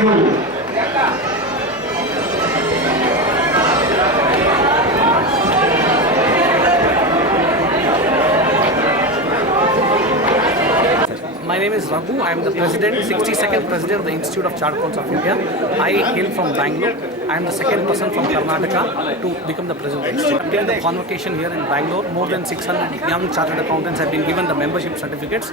My name is Raghu. I am the president, 62nd president of the Institute of Chartered Accountants of India. I hail from Bangalore. I am the second person from Karnataka to become the president of the Institute. During the convocation here in Bangalore, more than 600 young chartered accountants have been given the membership certificates.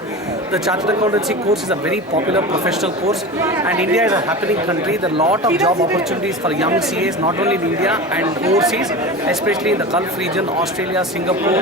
The chartered accountancy course is a very popular professional course, and India is a happening country. There are a lot of job opportunities for young CAs, not only in India and overseas, especially in the Gulf region, Australia, Singapore,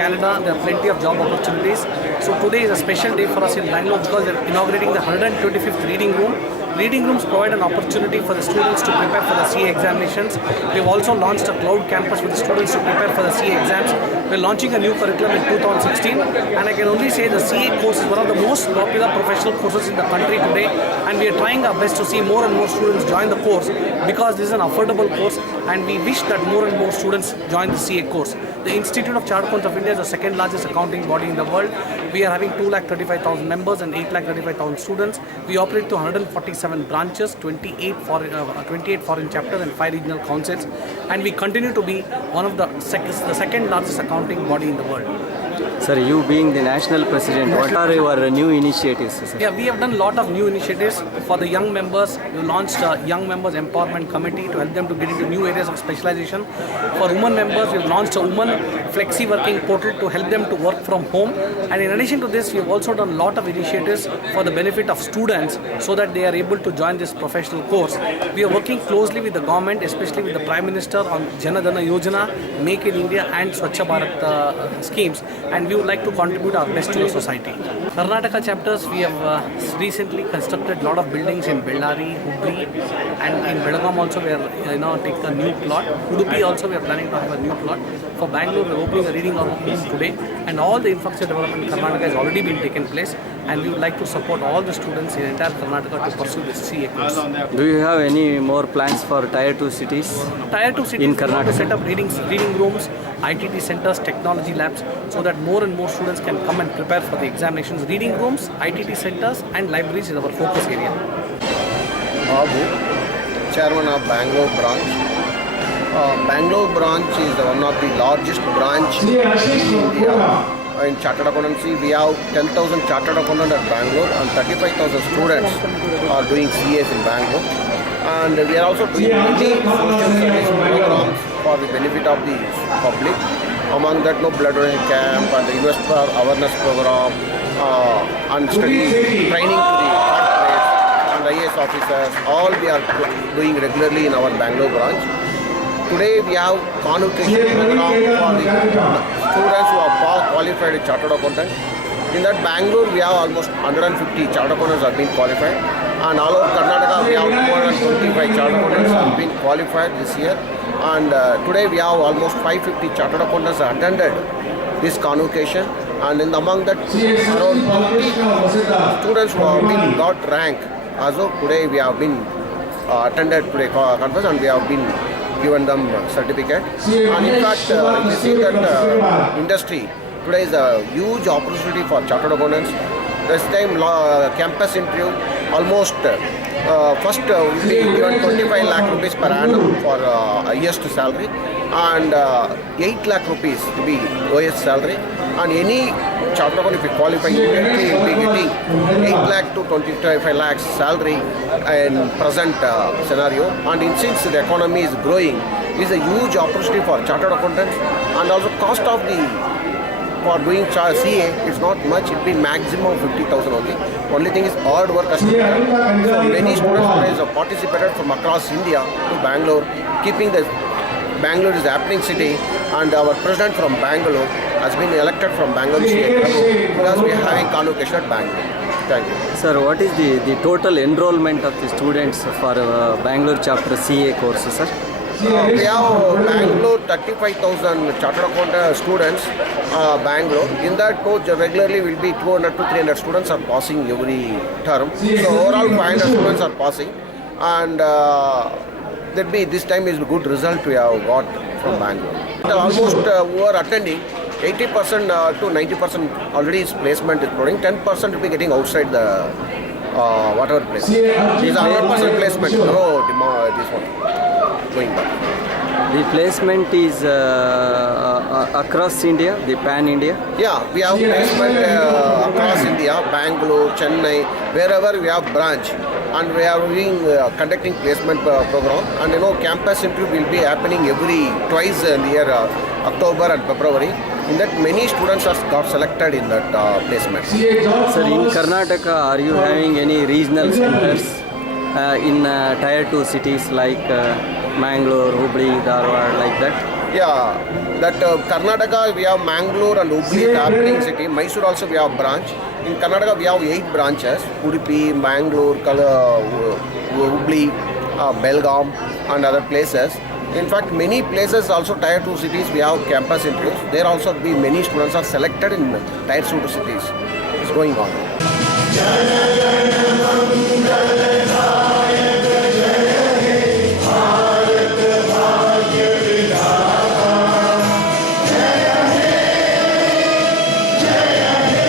Canada. There are plenty of job opportunities. So today is a special day for us in Bangalore because they're inaugurating the 125th reading room. Reading rooms provide an opportunity for the students to prepare for the CA examinations. We've also launched a cloud campus for the students to prepare for the CA exams. We're launching a new curriculum in 2016, and I can only say the CA course is one of the most popular professional courses in the country today, and we are trying our best to see more and more students join the course because this is an affordable course, and we wish that more and more students join the CA course. The Institute of Chartered Accountants of India is the second largest accounting body in the world. We are having 235,000 members and 835,000 students. We operate to 147 branches, 28 foreign chapters and 5 regional councils, and we continue to be one of the second largest accounting body in the world. Sir, you being the national president, what are your new initiatives, sir? Yeah, we have done a lot of new initiatives for the young members. We launched a Young Members Empowerment Committee to help them to get into new areas of specialization. For women members, we've launched a Women Flexi Working Portal to help them to work from home. And in addition to this, we've also done a lot of initiatives for the benefit of students so that they are able to join this professional course. We are working closely with the government, especially with the Prime Minister on Jana Dana Yojana, Make in India and Swachh Bharat schemes. And we would like to contribute our best to the society. Karnataka chapters, we have recently constructed a lot of buildings in Bellary, Hubli, and in Belgaum also we are take a new plot. Udupi also we are planning to have a new plot. For Bangalore, we are opening a reading room today, and all the infrastructure development in Karnataka has already been taken place, and we would like to support all the students in entire Karnataka to pursue this CA course. Do you have any more plans for Tier 2 cities? Tier 2 cities in Karnataka? To set up reading rooms, ITT centers, technology labs, so that more and more students can come and prepare for the examinations. Reading rooms, ITT centers and libraries is our focus area. Babu, Chairman of Bangalore branch. Bangalore branch is one of the largest branch in India. In Chartered Accountancy, we have 10,000 Chartered Accountants at Bangalore and 35,000 students are doing CAs in Bangalore. And we are also doing many social service programs for the benefit of the public. Among that, blood donation camp and the investor awareness program and study training to the corporates and IAS officers. All we are doing regularly in our Bangalore branch. Today we have convocation program for the students who are qualified as chartered accountants. In that Bangalore we have almost 150 chartered accountants have been qualified, and all over Karnataka we have 225 chartered accountants have been qualified this year. And today we have almost 550 chartered accountants attended this convocation, and among that around 50 students who have been got rank. As of today we have been attended today conference, and we have been given them certificate. And in fact, we see that industry today is a huge opportunity for chartered accountants. This time campus interview almost first will be given 25 lakh rupees per annum for highest salary, and 8 lakh rupees to be lowest salary. And any chartered accountant, if you qualify immediately, will be getting 8 lakh to 25 lakhs salary in present scenario. And since the economy is growing, this is a huge opportunity for chartered accountants. And also cost of the for doing CA is not much. It will be maximum 50,000 only. Only thing is hard work has to be done. So many students have participated from across India to Bangalore, keeping the Bangalore is a happening city, and our president from Bangalore has been elected from Bangalore state because we are having convocation at Bangalore. Thank you. Sir, what is the total enrollment of the students for Bangalore chapter CA course, sir? We have Bangalore 35,000 chartered accountant students, Bangalore. In that course, regularly will be 200 to 300 students are passing every term. So overall 500 students are passing, and that be this time is a good result we have got from Bangalore. Almost who are attending, 80% to 90% already is placement is growing. 10% will be getting outside the whatever place. These are 100% placement. No, this one going back. The placement is across India, the pan India. Yeah, we have placement across India, Bangalore, Chennai, wherever we have branch, and we are doing conducting placement program. And campus interview will be happening twice in the year, October and February. In that, many students have got selected in that placement. Sir, in Karnataka, are you having any regional centers in tier 2 cities like Mangalore, Hubli, Dharwad, like that? Yeah, that Karnataka we have Mangalore and Hubli, capital city. Mysore also we have branch. In Karnataka we have 8 branches: Udupi, Mangalore, Hubli, Belgaum, and other places. In fact, many places also tier 2 cities we have campus interviews. There also be many students are selected in tier 2 cities. It's going on.